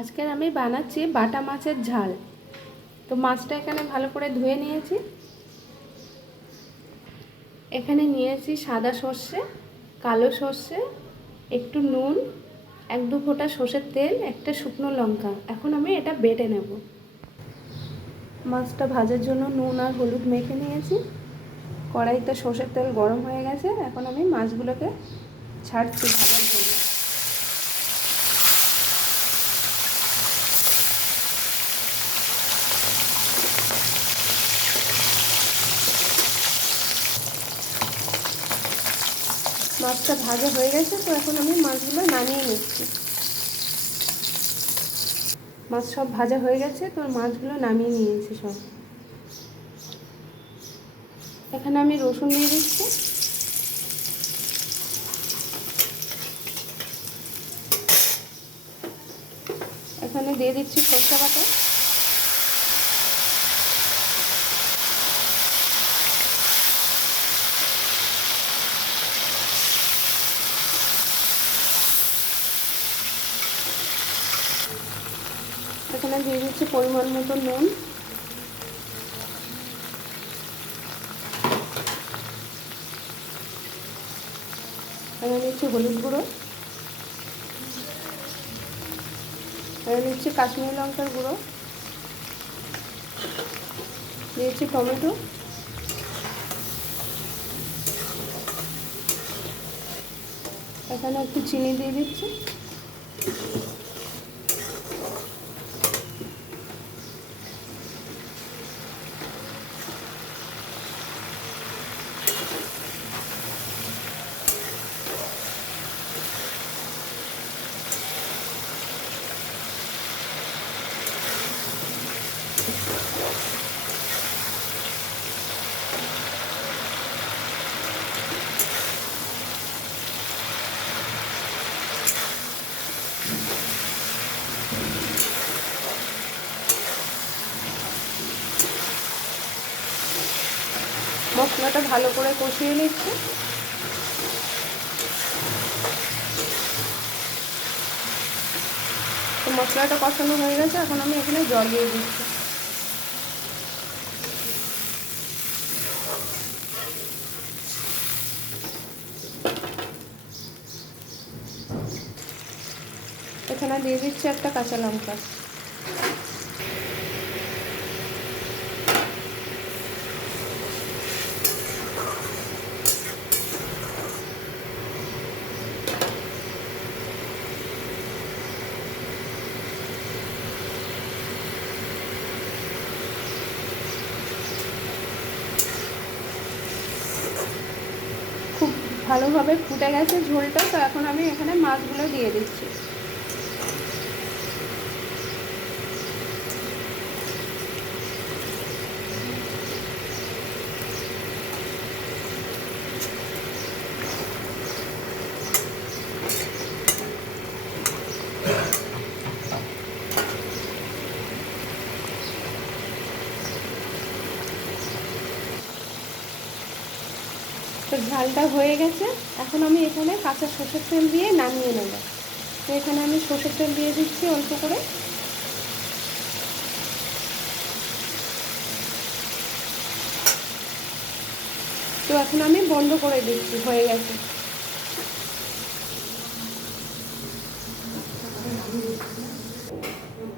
আজকের আমি বানাচ্ছি বাটা মাছের ঝাল। তো মাছটা এখানে ভালো করে ধুয়ে নিয়েছি। এখানে নিয়েছি সাদা সর্ষে, কালো সর্ষে, একটু নুন, 1-2 ফোঁটা সর্ষের তেল, একটা শুকনো লঙ্কা। এখন আমি এটা বেটে নেব। মাছটা ভাজার জন্য নুন আর হলুদ মেখে নিয়েছি। কড়াইতে সর্ষের তেল গরম হয়ে গেছে। এখন আমি মাছগুলোকে ছাড়ছি ভাজার জন্য। মাছটা ভাজা হয়ে গেছে, তো এখন আমি মাছগুলো নামিয়ে নিচ্ছি। মাছ সব ভাজা হয়ে গেছে, তো মাছগুলো নামিয়ে নিয়েছি সব। এখানে আমি রসুন দিয়ে দিচ্ছি, এখানে দিয়ে দিচ্ছি সরষে বাটা, এখানে দিয়ে দিচ্ছি পরিমাণ মতো নুন, এখানে নিচ্ছি হলুদ গুঁড়ো, এখানে নিচ্ছি কাশ্মীরি লঙ্কার গুঁড়ো, দিয়েছি টমেটো, এখানে একটু চিনি দিয়ে দিচ্ছি, মশলাটা ভালো করে কষিয়ে নিচ্ছি। তো মশলাটা কষানো হয়ে গেছে, এখন আমি এখানে জল দিয়ে দিচ্ছি। এখানে দিয়ে দিচ্ছি একটা কাঁচা লঙ্কা। খুব ভালোভাবে ফুটে গেছে ঝোলটা, তো এখন আমি এখানে মাছগুলো দিয়ে দিচ্ছি। তো ঝালটা হয়ে গেছে, এখন আমি এখানে কাঁচা সর্ষের তেল দিয়ে নামিয়ে নেব। তো এখানে আমি সর্ষের তেল দিয়ে দিচ্ছি অল্প করে। তো এখন আমি বন্ধ করে দিচ্ছি, হয়ে গেছে।